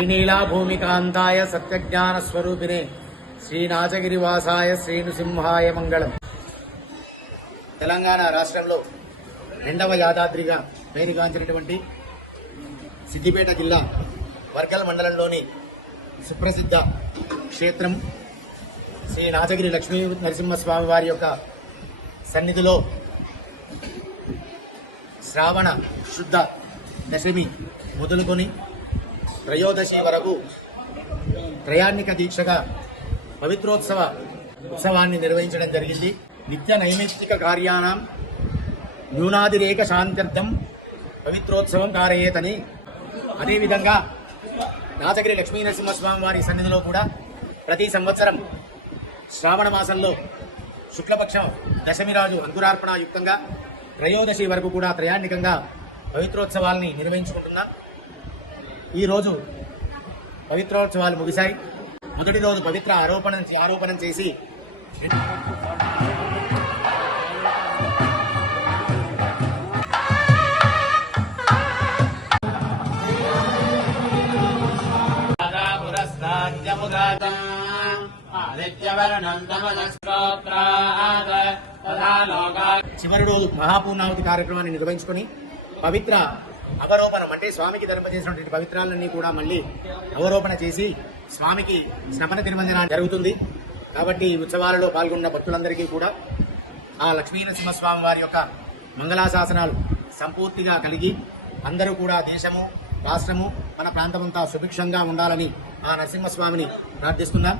శ్రీనీలా భూమికాంతాయ సత్యజ్ఞాన స్వరూపిణే శ్రీనాచగిరివాసాయ శ్రీనృసింహాయ మంగళం. తెలంగాణ రాష్ట్రంలో రెండవ యాదాద్రిగా పేరుగాంచినటువంటి సిద్దిపేట జిల్లా వర్గల్ మండలంలోని సుప్రసిద్ధ క్షేత్రం శ్రీ నాచగిరి లక్ష్మీ నరసింహస్వామి వారి యొక్క సన్నిధిలో శ్రావణ శుద్ధ దశమి మొదలుకొని త్రయోదశి వరకు త్రయాణిక దీక్షగా పవిత్రోత్సవ ఉత్సవాన్ని నిర్వహించడం జరిగింది. నిత్య నైమిత్తిక కార్యాణం న్యూనాదిరేక శాంత్యర్థం పవిత్రోత్సవం కారయేతని. అదేవిధంగా నాచగిరి లక్ష్మీ నరసింహస్వామి వారి సన్నిధిలో కూడా ప్రతి సంవత్సరం శ్రావణ మాసంలో శుక్లపక్షం దశమి రాజు అంకురార్పణయుక్తంగా త్రయోదశి వరకు కూడా త్రయాణికంగా పవిత్రోత్సవాల్ని నిర్వహించుకుంటున్నాం. ఈరోజు పవిత్రోత్సవాలు ముగిశాయి. మొదటి రోజు పవిత్ర ఆరోపణం చేసి చివరి రోజు మహాపూర్ణావతి కార్యక్రమాన్ని నిర్వహించుకొని పవిత్ర అవరోపణం అంటే స్వామికి ధరింపజేసినటువంటి పవిత్రాలన్నీ కూడా మళ్ళీ అవరోపణ చేసి స్వామికి స్నపన తిరుమంజన జరుగుతుంది. కాబట్టి ఈ ఉత్సవాలలో పాల్గొన్న భక్తులందరికీ కూడా ఆ లక్ష్మీ నరసింహస్వామి వారి యొక్క మంగళాశాసనాలు సంపూర్తిగా కలిగి అందరూ కూడా దేశము రాష్ట్రము మన ప్రాంతమంతా సుభిక్షంగా ఉండాలని ఆ నరసింహస్వామిని ప్రార్థిస్తున్నాం.